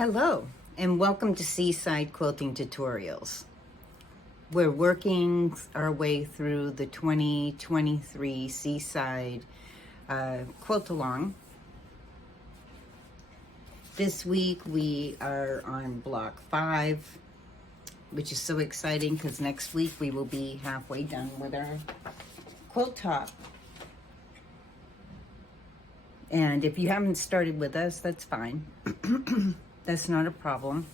Hello, and welcome to Seaside Quilting Tutorials. We're working our way through the 2023 Seaside Quilt Along. This week we are on block 5, which is so exciting because next week we will be halfway done with our quilt top. And if you haven't started with us, that's fine. That's not a problem.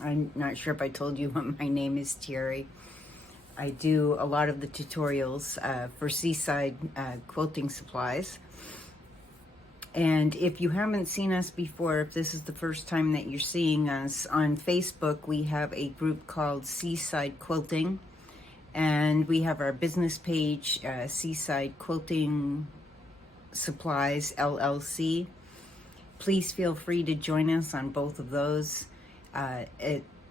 I'm not sure if I told you what my name is, Terry. I do a lot of the tutorials for Seaside Quilting Supplies. And if you haven't seen us before, if this is the first time that you're seeing us, on Facebook we have a group called Seaside Quilting. And we have our business page, Seaside Quilting Supplies LLC. Please feel free to join us on both of those. At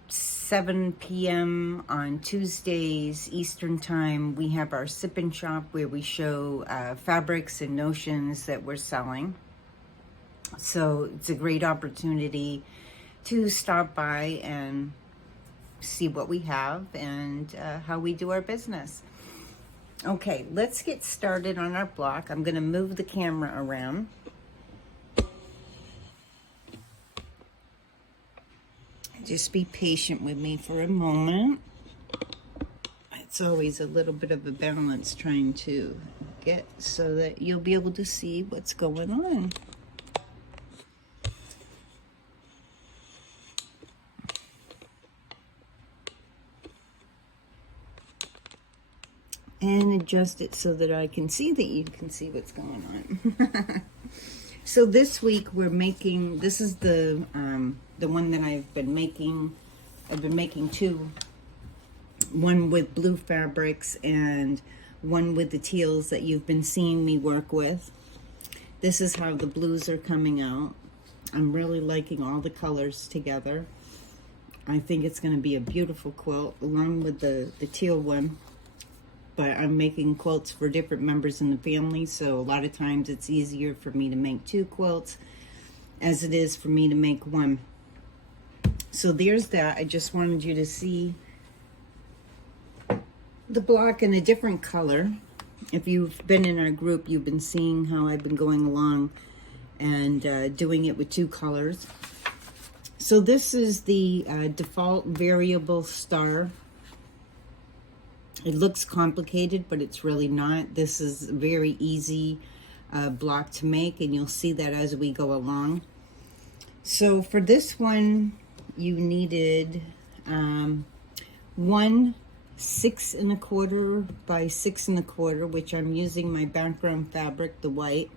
7 p.m. on Tuesdays Eastern Time, we have our sip and shop where we show fabrics and notions that we're selling. So it's a great opportunity to stop by and see what we have and how we do our business. Okay, let's get started on our block. I'm going to move the camera around. Just be patient with me for a moment. It's always a little bit of a balance trying to get so that you'll be able to see what's going on. And adjust it so that I can see that you can see what's going on. So this week we're making, this is the one that I've been making. I've been making two. One with blue fabrics and one with the teals that you've been seeing me work with. This is how the blues are coming out. I'm really liking all the colors together. I think it's going to be a beautiful quilt along with the teal one. But I'm making quilts for different members in the family, so a lot of times it's easier for me to make 2 quilts as it is for me to make 1. So there's that. I just wanted you to see the block in a different color. If you've been in our group, you've been seeing how I've been going along and doing it with 2 colors. So this is the default variable star. It looks complicated, but it's really not. This is a very easy block to make, and you'll see that as we go along. So for this one, you needed 1 6 1/4 by 6 1/4, which I'm using my background fabric, the white.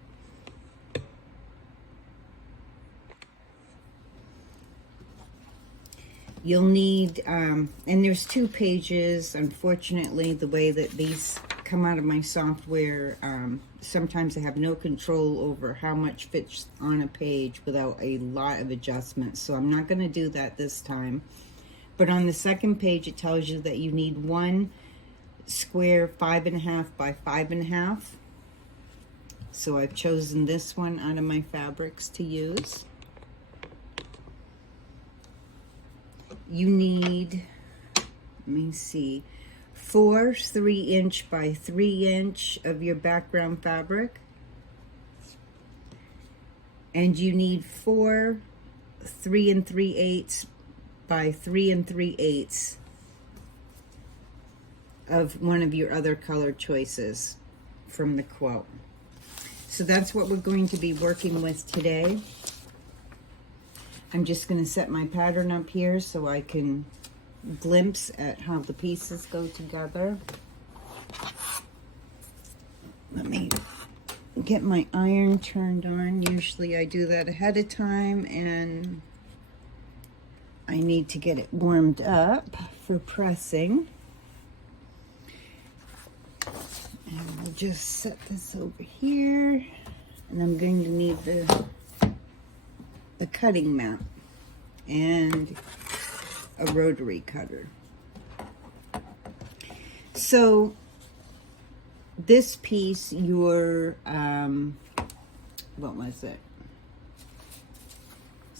You'll need, and there's 2 pages. Unfortunately, the way that these come out of my software, sometimes I have no control over how much fits on a page without a lot of adjustments. So I'm not going to do that this time. But on the second page, it tells you that you need 1 square 5 1/2 by 5 1/2. So I've chosen this one out of my fabrics to use. You need, let me see, 4 3" by 3" of your background fabric. And you need 4 3 3/8 by 3 3/8 of one of your other color choices from the quilt. So that's what we're going to be working with today. I'm just going to set my pattern up here so I can glimpse at how the pieces go together. Let me get my iron turned on. Usually I do that ahead of time, and I need to get it warmed up for pressing. And I'll just set this over here, and I'm going to need the cutting mat and a rotary cutter. So this piece, your what was it?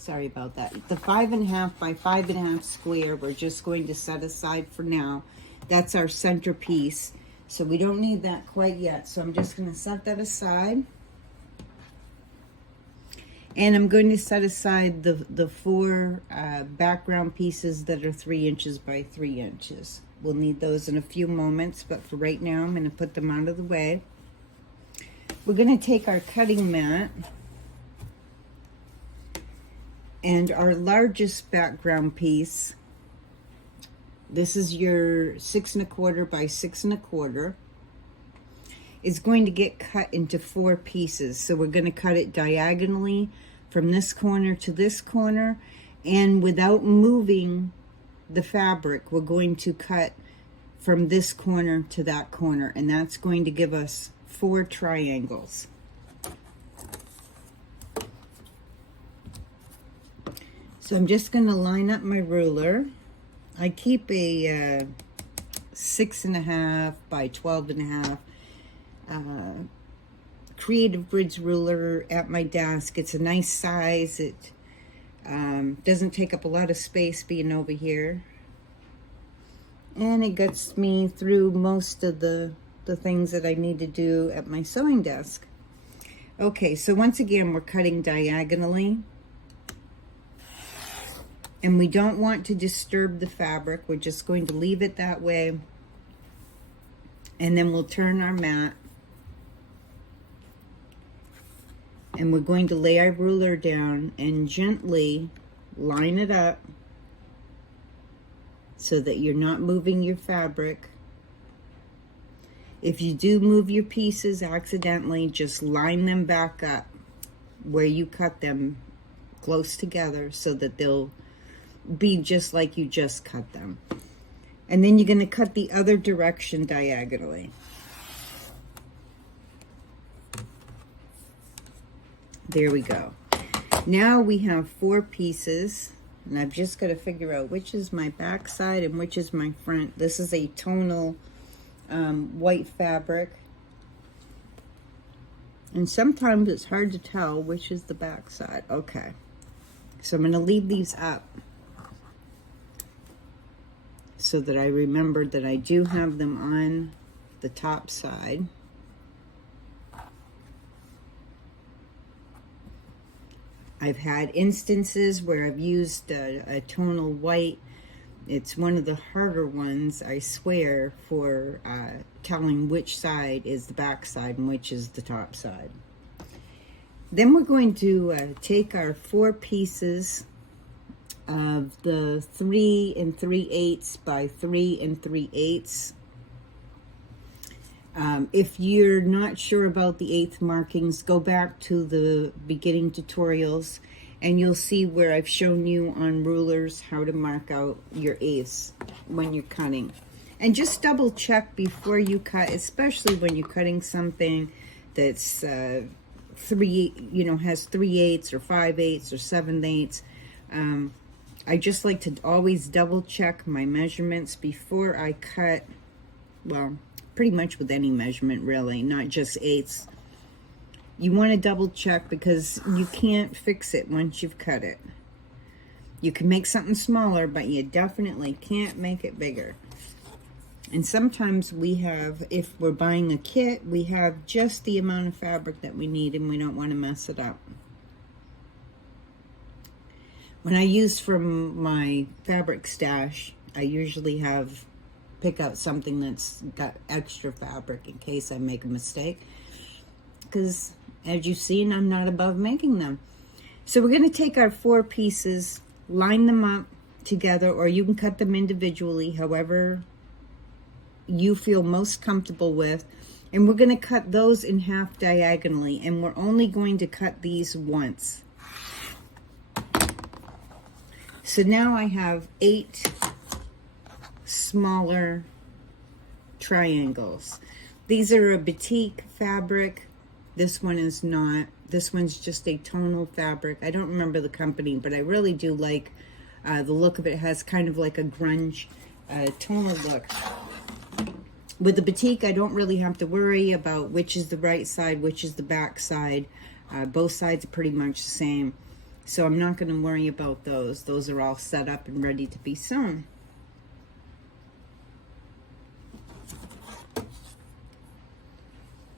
sorry about that. The 5.5 by 5.5 square, we're just going to set aside for now. That's our centerpiece. So we don't need that quite yet. So I'm just going to set that aside. And I'm going to set aside the 4 background pieces that are 3 inches by 3 inches. We'll need those in a few moments, but for right now, I'm going to put them out of the way. We're going to take our cutting mat and our largest background piece. This is your 6 1/4 by 6 1/4. Is going to get cut into 4 pieces. So we're going to cut it diagonally from this corner to this corner, and without moving the fabric, we're going to cut from this corner to that corner, and that's going to give us 4 triangles. So I'm just going to line up my ruler. I keep a 6.5 by 12.5 Creative Grids ruler at my desk. It's a nice size. It doesn't take up a lot of space being over here, and it gets me through most of the things that I need to do at my sewing desk. Okay, so once again, we're cutting diagonally, and we don't want to disturb the fabric. We're just going to leave it that way, and then we'll turn our mat, and we're going to lay our ruler down and gently line it up so that you're not moving your fabric. If you do move your pieces accidentally, just line them back up where you cut them close together so that they'll be just like you just cut them. And then you're going to cut the other direction diagonally. There we go. Now we have 4 pieces, and I've just got to figure out which is my back side and which is my front. This is a tonal white fabric, and sometimes it's hard to tell which is the back side. Okay, so I'm going to leave these up so that I remember that I do have them on the top side. I've had instances where I've used a tonal white. It's one of the harder ones, I swear, for telling which side is the back side and which is the top side. Then we're going to take our 4 pieces of the 3 3/8 by 3 3/8. If you're not sure about the 1/8 markings, go back to the beginning tutorials and you'll see where I've shown you on rulers how to mark out your 1/8 when you're cutting. And just double check before you cut, especially when you're cutting something that's has 3/8 or 5/8 or 7/8. I just like to always double check my measurements before I cut. Well, pretty much with any measurement, really, not just 1/8. You want to double check because you can't fix it once you've cut it. You can make something smaller, but you definitely can't make it bigger. And sometimes we have, if we're buying a kit, we have just the amount of fabric that we need and we don't want to mess it up. When I use from my fabric stash, I usually pick out something that's got extra fabric in case I make a mistake, because as you've seen, I'm not above making them. So we're going to take our 4 pieces, line them up together, or you can cut them individually, however you feel most comfortable with, and we're going to cut those in half diagonally, and we're only going to cut these once. So now I have 8 smaller triangles. These are a batik fabric. This one is not. This one's just a tonal fabric. I don't remember the company, but I really do like the look of it. It has kind of like a grunge tonal look. With the batik, I don't really have to worry about which is the right side, which is the back side. Both sides are pretty much the same. So I'm not going to worry about those. Those are all set up and ready to be sewn.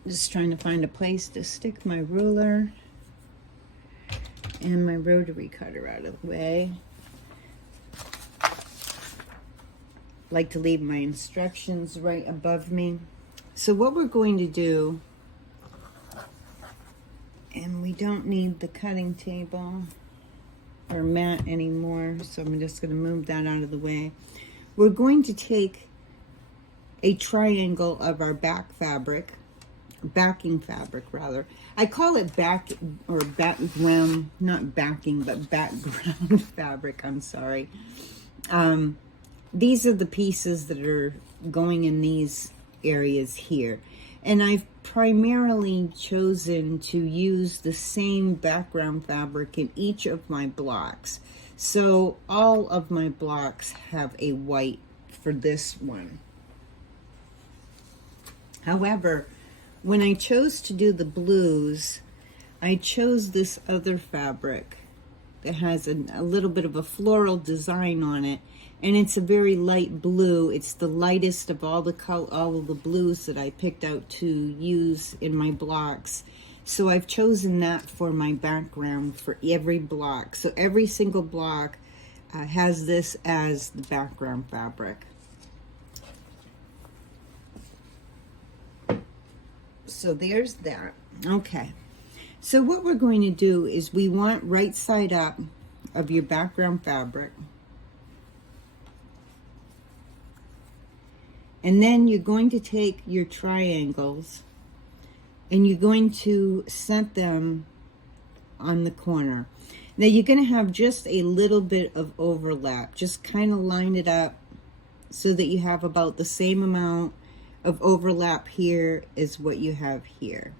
Just trying to find a place to stick my ruler and my rotary cutter out of the way. Like to leave my instructions right above me. So what we're going to do, and we don't need the cutting table or mat anymore, so I'm just going to move that out of the way. We're going to take a triangle of our backing fabric rather. I call it background, not backing, but background fabric, I'm sorry. These are the pieces that are going in these areas here. And I've primarily chosen to use the same background fabric in each of my blocks. So all of my blocks have a white for this one. However, when I chose to do the blues, I chose this other fabric that has a little bit of a floral design on it, and it's a very light blue. It's the lightest of all of the blues that I picked out to use in my blocks. So I've chosen that for my background for every block. So every single block has this as the background fabric. So there's that. Okay. So what we're going to do is we want right side up of your background fabric. And then you're going to take your triangles and you're going to set them on the corner. Now you're going to have just a little bit of overlap. Just kind of line it up so that you have about the same amount of overlap here as what you have here.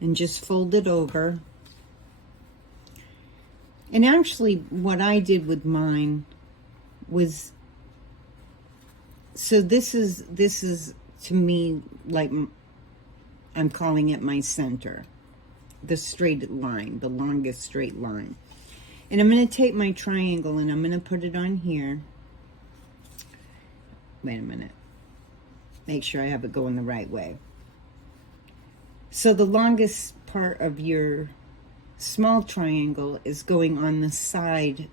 And just fold it over. And actually what I did with mine was, so this is to me like, I'm calling it my center, the straight line, the longest straight line. And I'm going to take my triangle and I'm going to put it on here. Wait a minute. Make sure I have it going the right way. So the longest part of your small triangle is going on the side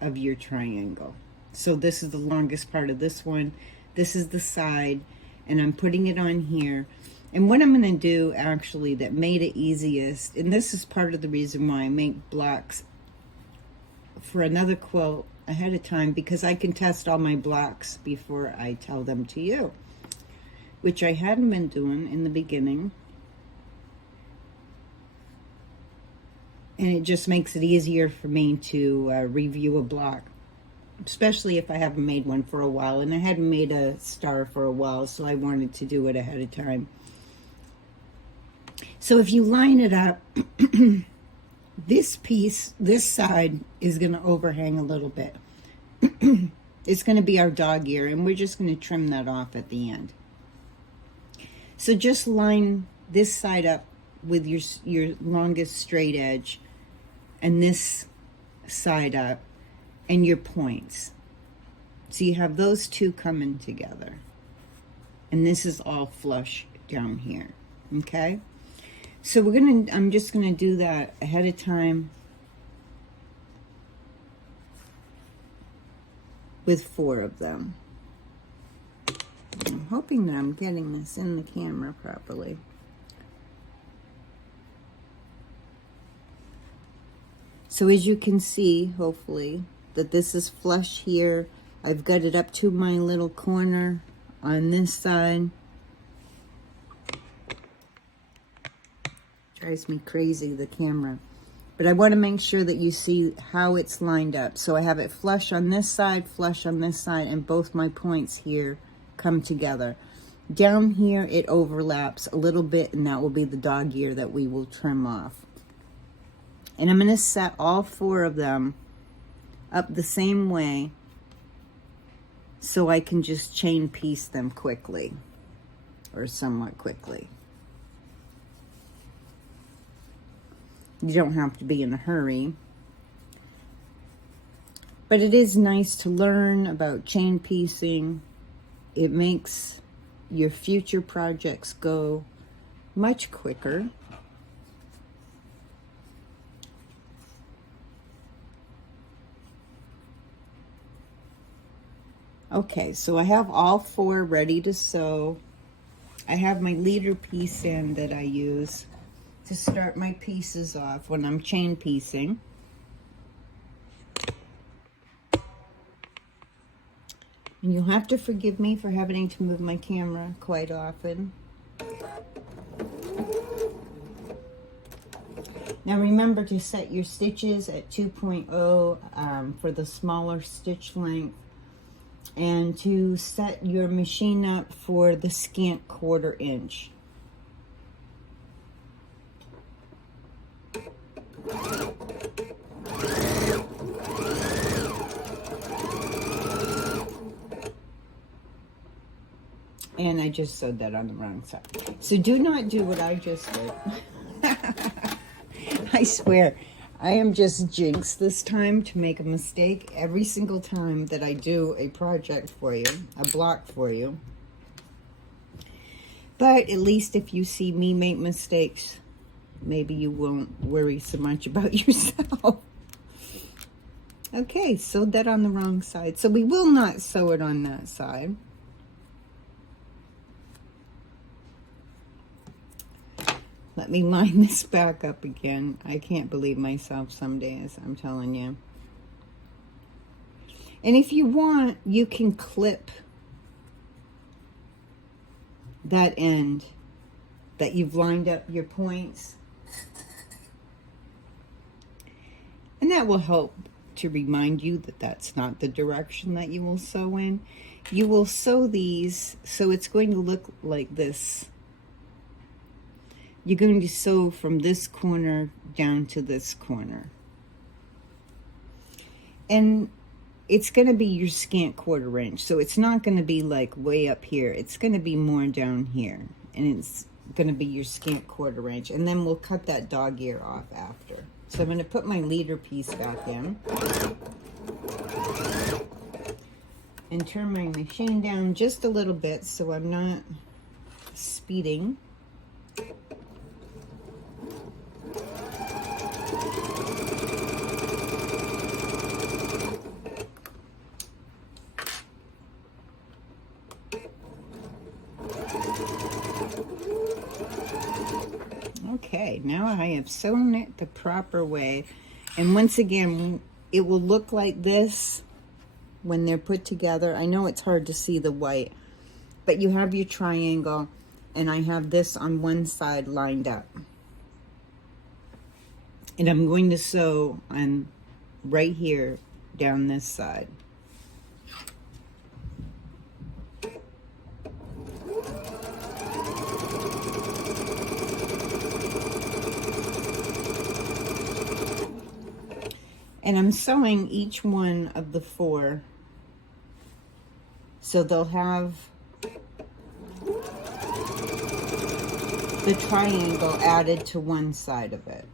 of your triangle. So this is the longest part of this one. This is the side, and I'm putting it on here. And what I'm going to do actually that made it easiest, and this is part of the reason why I make blocks for another quilt ahead of time, because I can test all my blocks before I tell them to you, which I hadn't been doing in the beginning. And it just makes it easier for me to review a block, especially if I haven't made one for a while. And I hadn't made a star for a while, so I wanted to do it ahead of time. So if you line it up, this piece, this side is going to overhang a little bit. It's going to be our dog ear, and we're just going to trim that off at the end. So just line this side up with your longest straight edge, and this side up, and your points. So you have those two coming together. And this is all flush down here. Okay? So I'm just gonna do that ahead of time with 4 of them. I'm hoping that I'm getting this in the camera properly. So as you can see, hopefully, that this is flush here. I've got it up to my little corner on this side. Drives me crazy, the camera. But I want to make sure that you see how it's lined up. So I have it flush on this side, and both my points here come together. Down here, it overlaps a little bit, and that will be the dog ear that we will trim off. And I'm going to set all 4 of them up the same way so I can just chain piece them quickly, or somewhat quickly. You don't have to be in a hurry. But it is nice to learn about chain piecing. It makes your future projects go much quicker. Okay, so I have all 4 ready to sew. I have my leader piece in that I use to start my pieces off when I'm chain piecing. And you'll have to forgive me for having to move my camera quite often. Now remember to set your stitches at 2.0 for the smaller stitch length, and to set your machine up for the scant 1/4 inch. And I just sewed that on the wrong side. So do not do what I just did. I swear, I am just jinxed this time to make a mistake every single time that I do a project for you, a block for you. But at least if you see me make mistakes, maybe you won't worry so much about yourself. Okay, sewed that on the wrong side. So we will not sew it on that side. Let me line this back up again. I can't believe myself some days, I'm telling you. And if you want, you can clip that end that you've lined up your points. And that will help to remind you that that's not the direction that you will sew in. You will sew these, so it's going to look like this. You're going to sew from this corner down to this corner. And it's going to be your scant 1/4 inch. So it's not going to be like way up here. It's going to be more down here. And it's going to be your scant 1/4 inch. And then we'll cut that dog ear off after. So I'm going to put my leader piece back in. And turn my machine down just a little bit so I'm not speeding. Okay, now I have sewn it the proper way. And once again, it will look like this when they're put together. I know it's hard to see the white, but you have your triangle, and I have this on one side lined up. And I'm going to sew on right here down this side. And I'm sewing each one of the 4, so they'll have the triangle added to one side of it.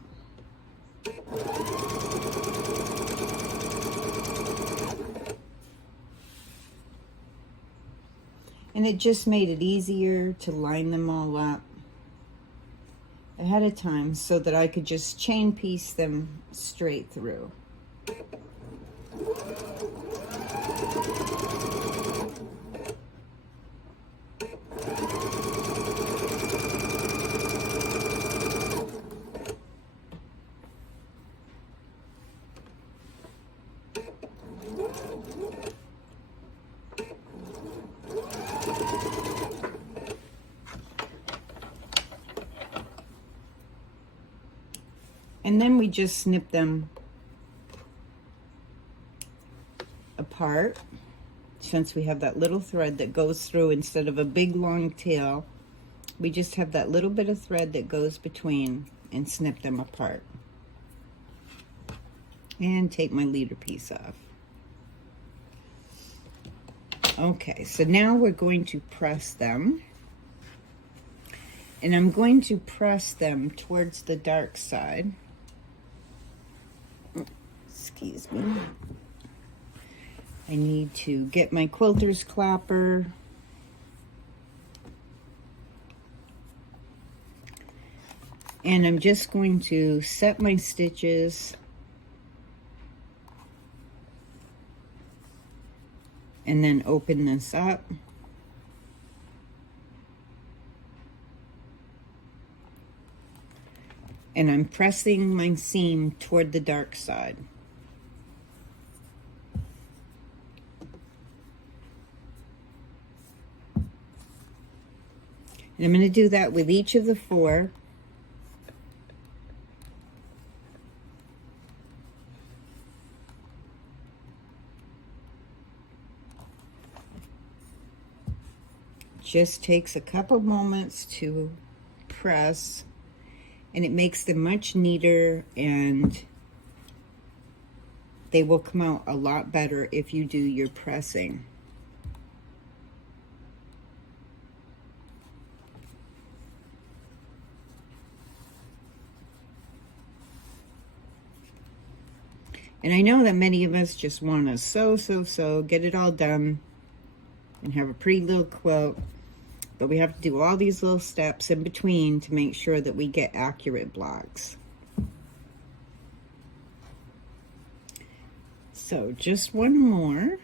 And it just made it easier to line them all up ahead of time so that I could just chain piece them straight through. And then we just snip them apart, since we have that little thread that goes through. Instead of a big long tail, we just have that little bit of thread that goes between, and snip them apart. And take my leader piece off. Okay, so now we're going to press them. And I'm going to press them towards the dark side. Excuse me. I need to get my quilter's clapper. And I'm just going to set my stitches and then open this up. And I'm pressing my seam toward the dark side. And I'm going to do that with each of the 4. Just takes a couple moments to press, and it makes them much neater, and they will come out a lot better if you do your pressing. And I know that many of us just want to sew, get it all done, and have a pretty little quilt. But we have to do all these little steps in between to make sure that we get accurate blocks. So just one more.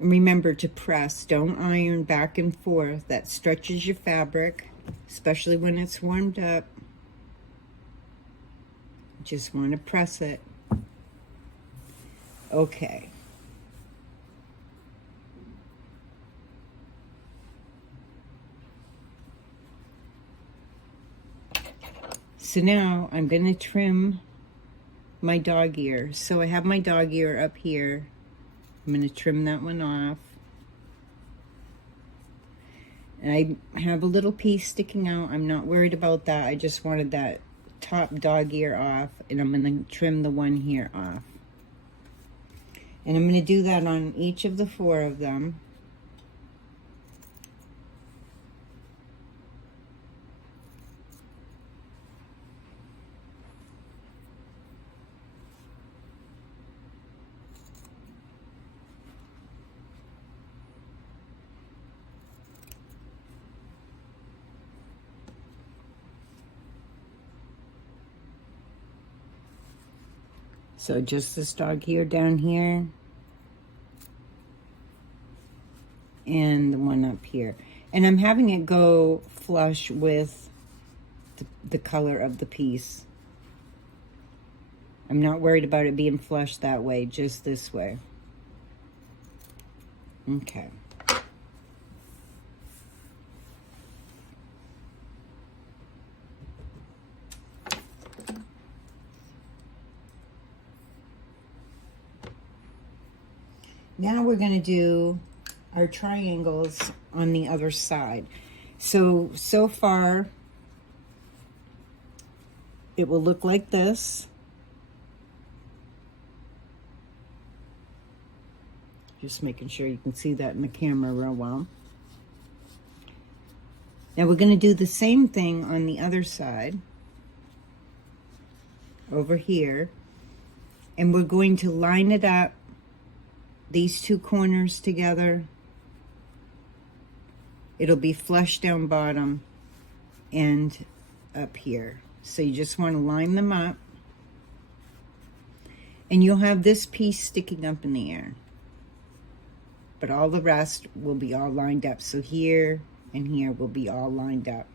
And remember to press, don't iron back and forth. That stretches your fabric, especially when it's warmed up. Just want to press it. Okay. So now I'm going to trim my dog ear. So I have my dog ear up here. I'm going to trim that one off. And I have a little piece sticking out. I'm not worried about that. I just wanted that top dog ear off, and I'm going to trim the one here off. And I'm going to do that on each of the 4 of them. So just this dog ear down here, and the one up here. And I'm having it go flush with the color of the piece. I'm not worried about it being flush that way, just this way. Okay. Now we're going to do our triangles on the other side. So far, it will look like this. Just making sure you can see that in the camera real well. Now we're going to do the same thing on the other side, over here. And we're going to line it up, these 2 corners together. It'll be flush down bottom and up here. So you just want to line them up. And you'll have this piece sticking up in the air. But all the rest will be all lined up. So here and here will be all lined up.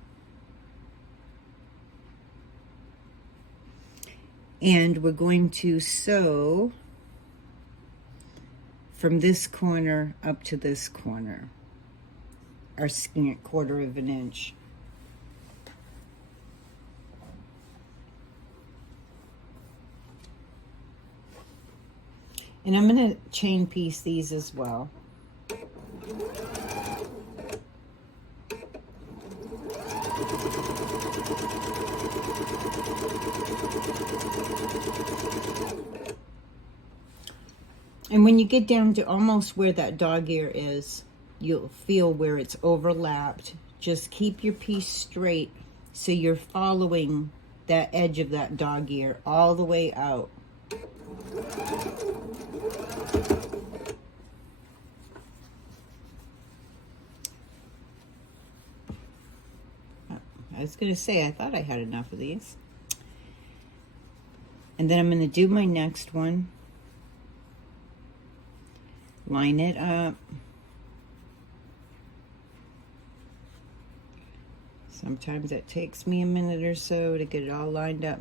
And we're going to sew from this corner up to this corner, our scant 1/4 of an inch. And I'm going to chain piece these as well. And when you get down to almost where that dog ear is, you'll feel where it's overlapped. Just keep your piece straight so you're following that edge of that dog ear all the way out. I was going to say, I thought I had enough of these. And then I'm going to do my next one. Line it up. Sometimes it takes me a minute or so to get it all lined up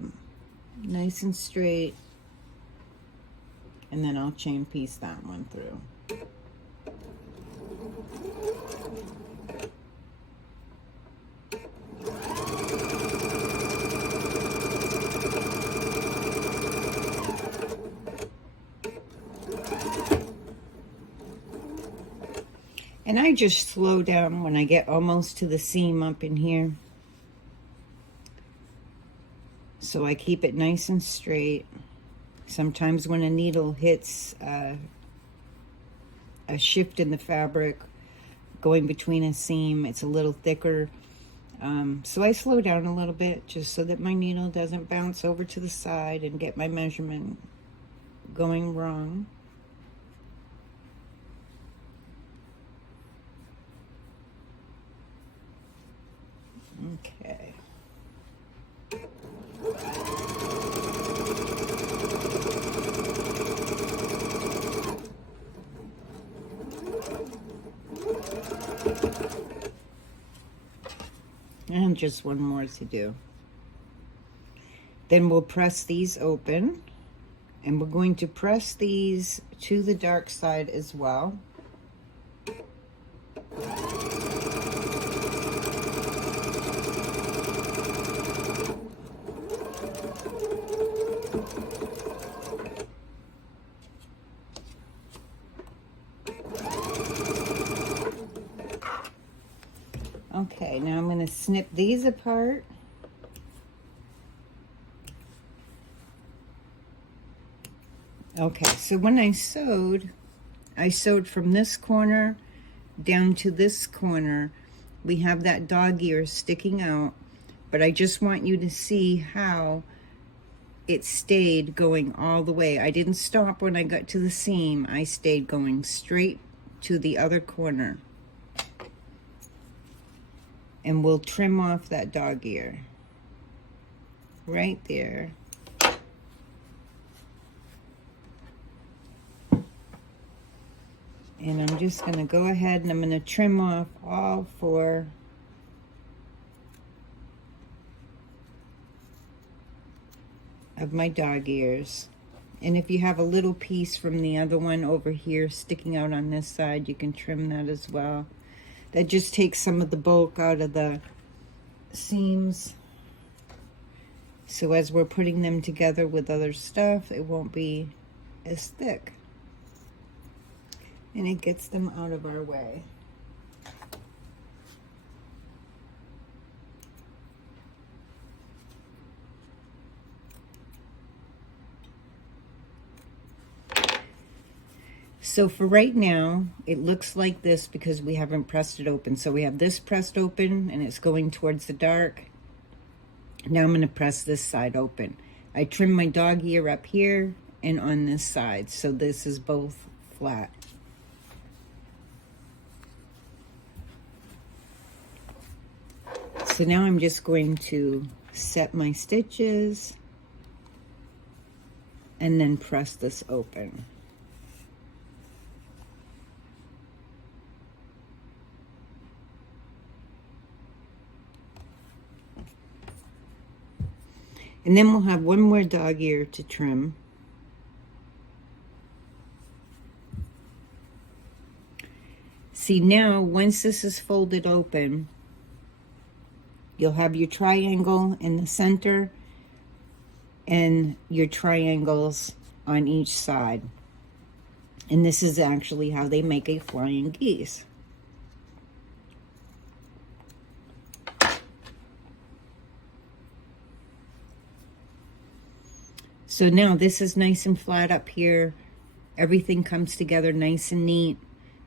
nice and straight. And then I'll chain piece that one through. And I just slow down when I get almost to the seam up in here. So I keep it nice and straight. Sometimes when a needle hits a shift in the fabric going between a seam, it's a little thicker. So I slow down a little bit just so that my needle doesn't bounce over to the side and get my measurement going wrong. Okay. And just one more to do. Then we'll press these open, and we're going to press these to the dark side as well. Okay, now I'm going to snip these apart. Okay, so when I sewed from this corner down to this corner. We have that dog ear sticking out, but I just want you to see how it stayed going all the way. I didn't stop when I got to the seam. I stayed going straight to the other corner. And we'll trim off that dog ear right there. And I'm just going to go ahead and I'm going to trim off all 4 of my dog ears. And if you have a little piece from the other one over here sticking out on this side, you can trim that as well. That just takes some of the bulk out of the seams. So as we're putting them together with other stuff, it won't be as thick. And it gets them out of our way. So for right now, it looks like this because we haven't pressed it open. So we have this pressed open and it's going towards the dark. Now I'm going to press this side open. I trim my dog ear up here and on this side. So this is both flat. So now I'm just going to set my stitches and then press this open. And then we'll have one more dog ear to trim. See now, once this is folded open, you'll have your triangle in the center and your triangles on each side. And this is actually how they make a flying geese. So now this is nice and flat up here. Everything comes together nice and neat.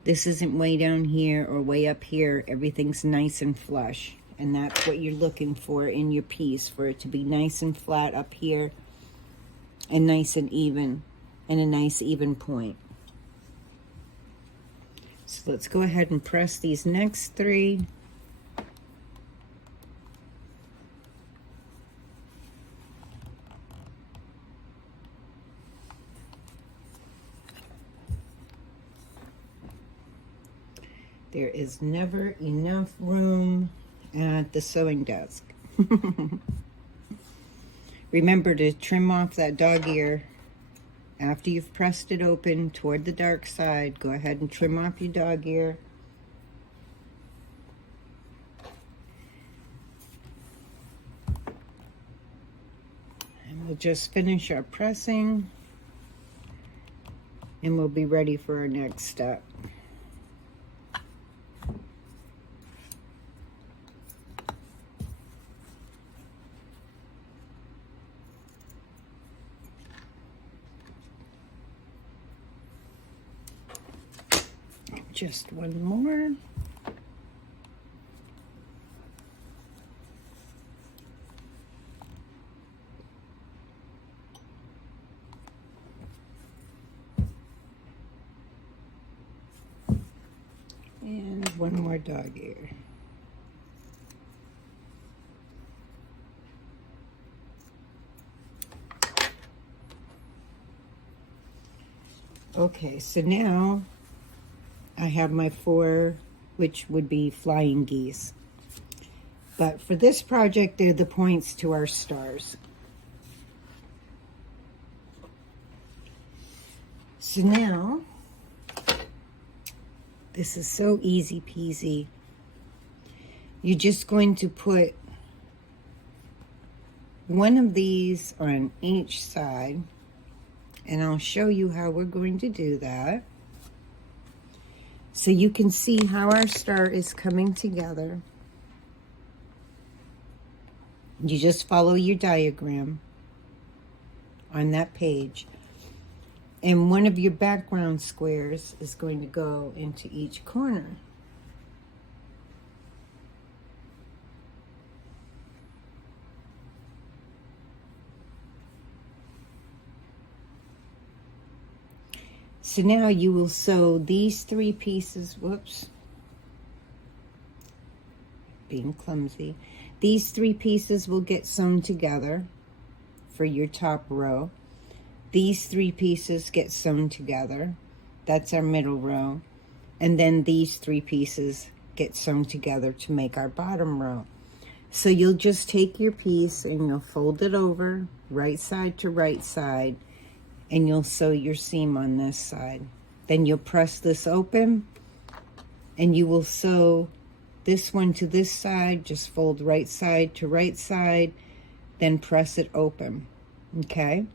This isn't way down here or way up here. Everything's nice and flush. And that's what you're looking for in your piece, for it to be nice and flat up here and nice and even, and a nice even point. So let's go ahead and press these next 3. There is never enough room at the sewing desk. Remember to trim off that dog ear after you've pressed it open toward the dark side. Go ahead and trim off your dog ear. And we'll just finish our pressing, and we'll be ready for our next step. Just one more. And one more dog ear. Okay, so now I have my 4, which would be flying geese. But for this project, they're the points to our stars. So now, this is so easy peasy. You're just going to put one of these on each side, and I'll show you how we're going to do that. So you can see how our star is coming together. You just follow your diagram on that page. And one of your background squares is going to go into each corner. So now you will sew these 3 pieces, whoops, being clumsy. These 3 pieces will get sewn together for your top row. These 3 pieces get sewn together. That's our middle row. And then these 3 pieces get sewn together to make our bottom row. So you'll just take your piece and you'll fold it over right side to right side, and you'll sew your seam on this side. Then you'll press this open, and you will sew this one to this side. Just fold right side to right side, then press it open. Okay?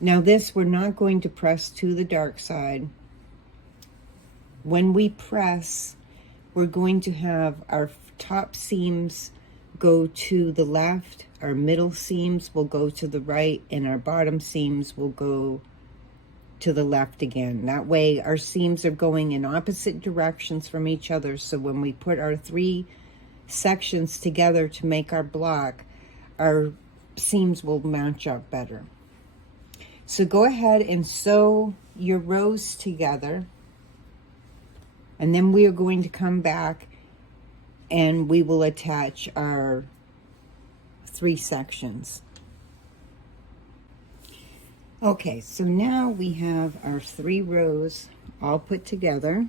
Now this, we're not going to press to the dark side. When we press, we're going to have our top seams go to the left, our middle seams will go to the right, and our bottom seams will go to the left again. That way our seams are going in opposite directions from each other, so when we put our 3 sections together to make our block, our seams will match up better. So go ahead and sew your rows together, and then we are going to come back and we will attach our 3 sections. Okay, so now we have our 3 rows all put together.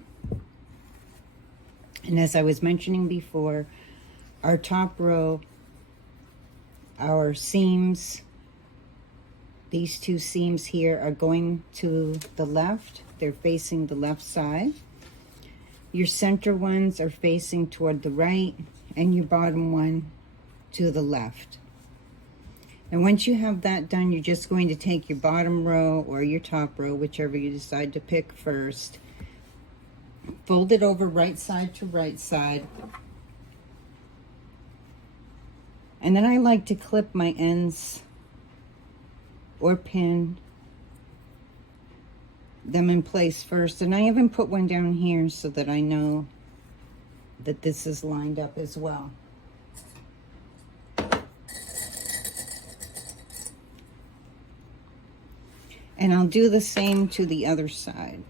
And as I was mentioning before, our top row, our seams, these 2 seams here are going to the left. They're facing the left side. Your center ones are facing toward the right, and your bottom one to the left. And once you have that done, you're just going to take your bottom row or your top row, whichever you decide to pick first, fold it over right side to right side. And then I like to clip my ends or pin them in place first. And I even put one down here so that I know that this is lined up as well. And I'll do the same to the other side.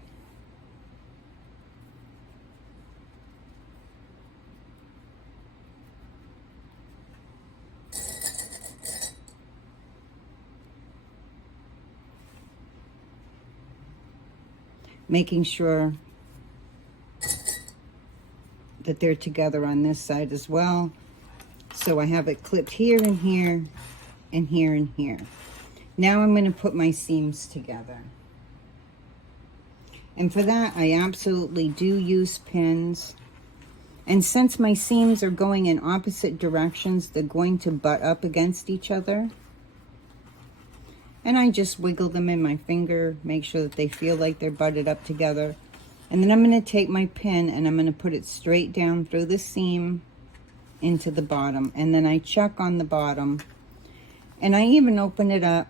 Making sure that they're together on this side as well. So I have it clipped here and here and here and here. Now I'm going to put my seams together. And for that, I absolutely do use pins. And since my seams are going in opposite directions, they're going to butt up against each other. And I just wiggle them in my finger, make sure that they feel like they're butted up together. And then I'm going to take my pin and I'm going to put it straight down through the seam into the bottom. And then I check on the bottom. And I even open it up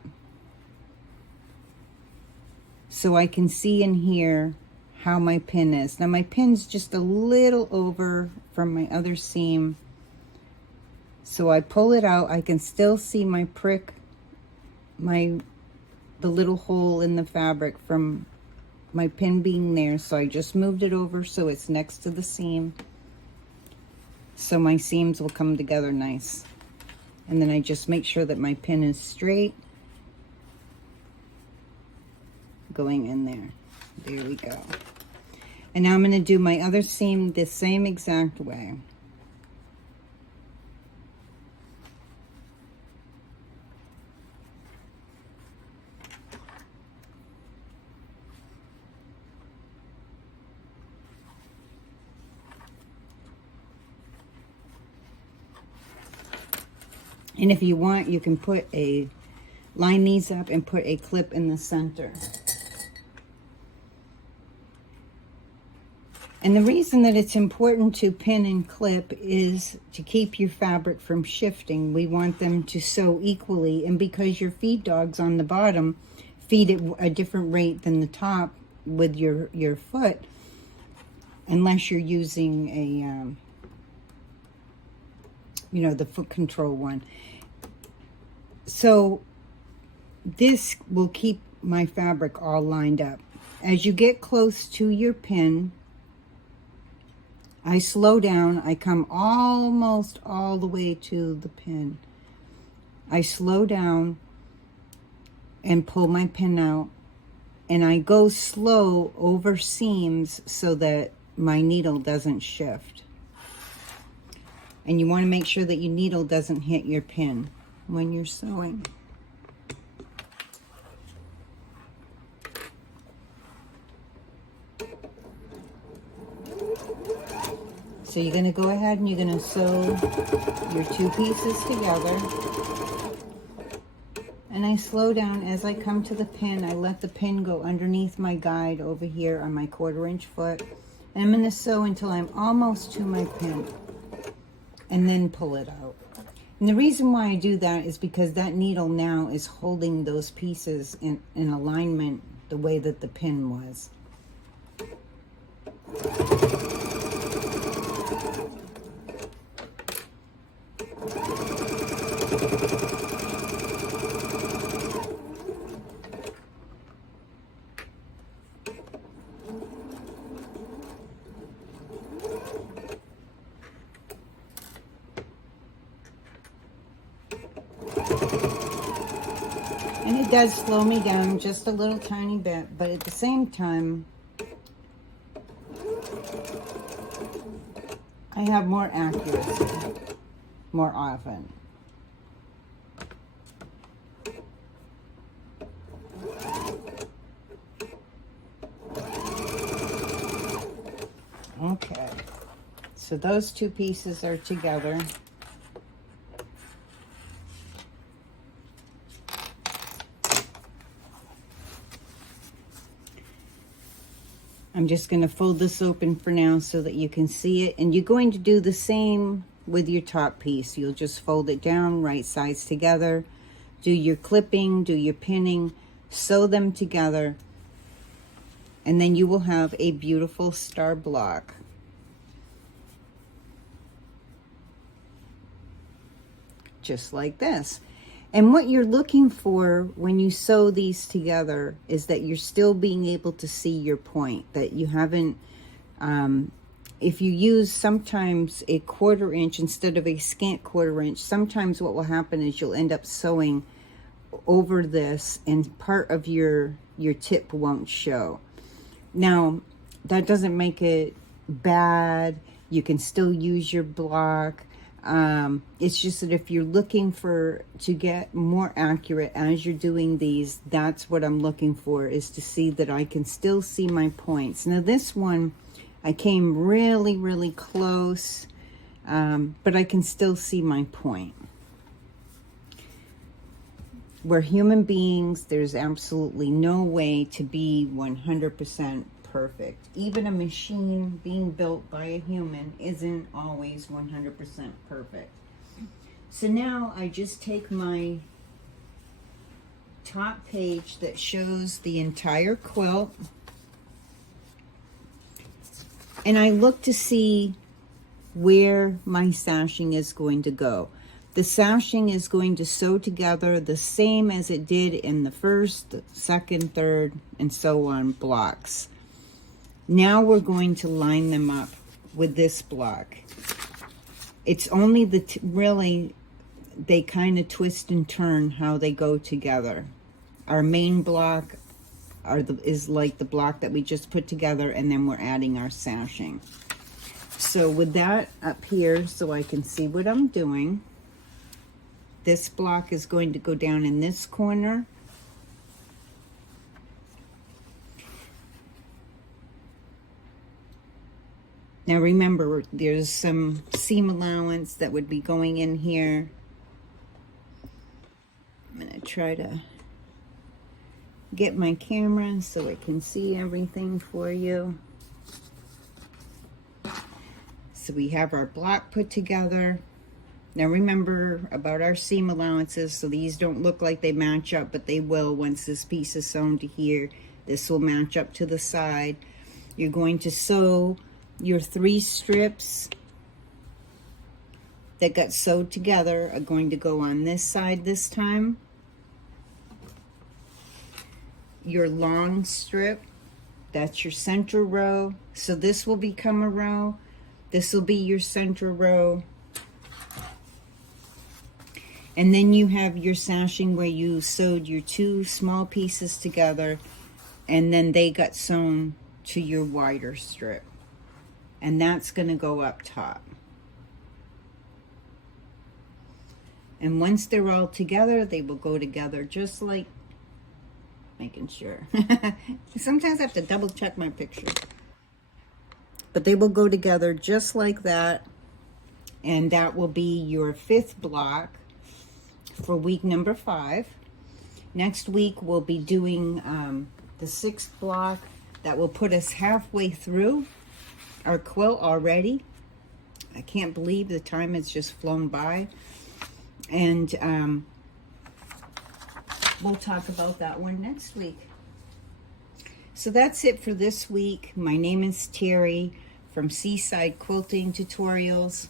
so I can see and hear how my pin is. Now my pin's just a little over from my other seam. So I pull it out. I can still see my prick, the little hole in the fabric from my pin being there. So I just moved it over so it's next to the seam. So my seams will come together nice. And then I just make sure that my pin is straight going in there. There we go. And now I'm going to do my other seam the same exact way. And if you want, you can line these up and put a clip in the center. And the reason that it's important to pin and clip is to keep your fabric from shifting. We want them to sew equally, and because your feed dogs on the bottom feed at a different rate than the top with your foot, unless you're using a the foot control one. So this will keep my fabric all lined up. As you get close to your pin, I slow down. I come almost all the way to the pin. I slow down and pull my pin out, and I go slow over seams so that my needle doesn't shift. And you want to make sure that your needle doesn't hit your pin when you're sewing. So you're going to go ahead and you're going to sew your two pieces together. And I slow down as I come to the pin. I let the pin go underneath my guide over here on my 1/4 inch foot. And I'm going to sew until I'm almost to my pin. And then pull it out. And the reason why I do that is because that needle now is holding those pieces in alignment the way that the pin was. And it does slow me down just a little tiny bit, but at the same time, I have more accuracy more often. Okay, so those two pieces are together. I'm just going to fold this open for now so that you can see it. And you're going to do the same with your top piece. You'll just fold it down, right sides together, do your clipping, do your pinning, sew them together. And then you will have a beautiful star block. Just like this. And what you're looking for when you sew these together is that you're still being able to see your point, that you haven't, if you use sometimes a 1/4 inch instead of a scant 1/4 inch, sometimes what will happen is you'll end up sewing over this and part of your tip won't show. Now, that doesn't make it bad. You can still use your block. It's just that if you're looking to get more accurate as you're doing these, that's what I'm looking for, is to see that I can still see my points. Now this one, I came really, really close, but I can still see my point. We're human beings. There's absolutely no way to be 100% perfect. Even a machine being built by a human isn't always 100% perfect. So now I just take my top page that shows the entire quilt, and I look to see where my sashing is going to go. The sashing is going to sew together the same as it did in the first, second, third, and so on blocks. Now we're going to line them up with this block. It's only really, they kind of twist and turn how they go together. Our main block is like the block that we just put together, and then we're adding our sashing. So with that up here, so I can see what I'm doing, this block is going to go down in this corner. Now remember, there's some seam allowance that would be going in here. I'm going to try to get my camera so I can see everything for you. So we have our block put together. Now remember about our seam allowances, so these don't look like they match up, but they will once this piece is sewn to here. This will match up to the side. You're going to sew your 3 strips that got sewed together are going to go on this side this time. Your long strip, that's your center row. So this will become a row. This will be your center row. And then you have your sashing where you sewed your 2 small pieces together, and then they got sewn to your wider strip. And that's going to go up top. And once they're all together, they will go together just like, making sure. Sometimes I have to double check my picture. But they will go together just like that. And that will be your 5th block for week number 5. Next week we'll be doing the 6th block. That will put us halfway through our quilt already. I can't believe the time has just flown by. And we'll talk about that one next week. So that's it for this week. My name is Terry from Seaside Quilting Tutorials.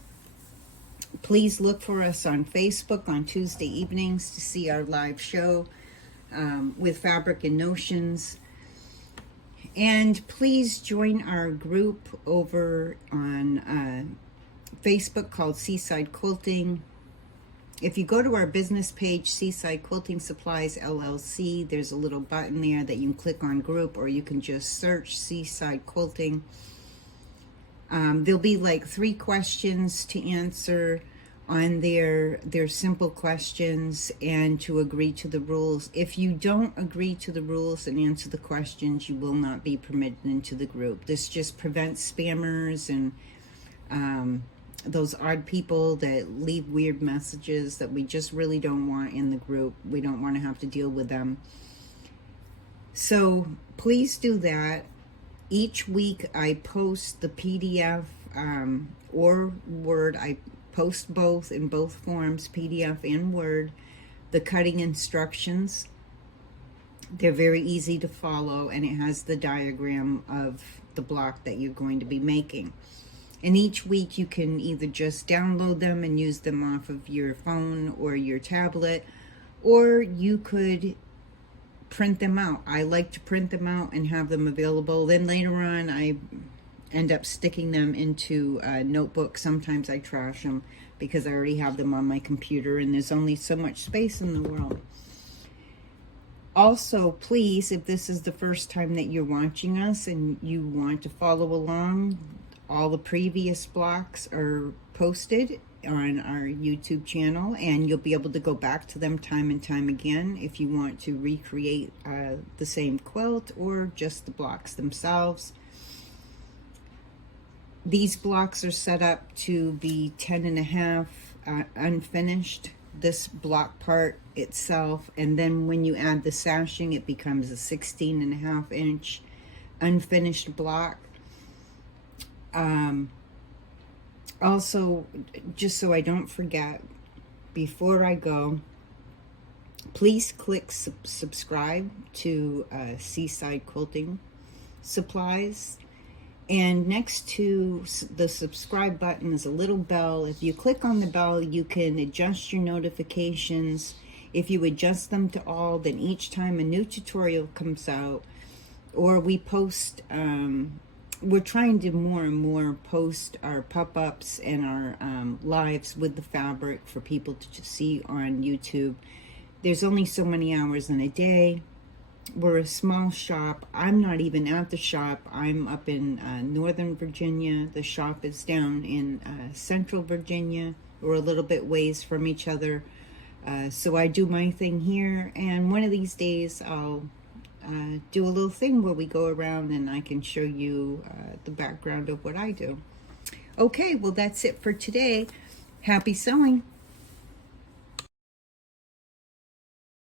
Please look for us on Facebook on Tuesday evenings to see our live show with Fabric and Notions. And please join our group over on Facebook called Seaside Quilting. If you go to our business page, Seaside Quilting Supplies LLC, there's a little button there that you can click on group, or you can just search Seaside Quilting. There'll be like 3 questions to answer on there. They're simple questions, and to agree to the rules. If you don't agree to the rules and answer the questions, you will not be permitted into the group. This just prevents spammers and those odd people that leave weird messages that we just really don't want in the group. We don't want to have to deal with them. So please do that. Each week I post the PDF or Word. I post both in both forms, PDF and Word, the cutting instructions. They're very easy to follow, and it has the diagram of the block that you're going to be making. And each week you can either just download them and use them off of your phone or your tablet, or you could print them out. I like to print them out and have them available. Then later on I end up sticking them into a notebook. Sometimes I trash them because I already have them on my computer, and there's only so much space in the world. Also, please, if this is the first time that you're watching us and you want to follow along, all the previous blocks are posted on our YouTube channel, and you'll be able to go back to them time and time again if you want to recreate the same quilt or just the blocks themselves. These blocks are set up to be 10.5 unfinished, this block part itself, and then when you add the sashing it becomes a 16.5 inch unfinished block. Also, just so I don't forget, before I go, please click subscribe to Seaside Quilting Supplies. And next to the subscribe button is a little bell. If you click on the bell, you can adjust your notifications. If you adjust them to all, then each time a new tutorial comes out, or we post, we're trying to more and more post our pop-ups and our lives with the fabric for people to see on YouTube. There's only so many hours in a day. We're a small shop. I'm not even at the shop. I'm up in Northern Virginia. The shop is down in Central Virginia. We're a little bit ways from each other. So I do my thing here, and one of these days I'll do a little thing where we go around and I can show you the background of what I do. Okay, well that's it for today. Happy sewing.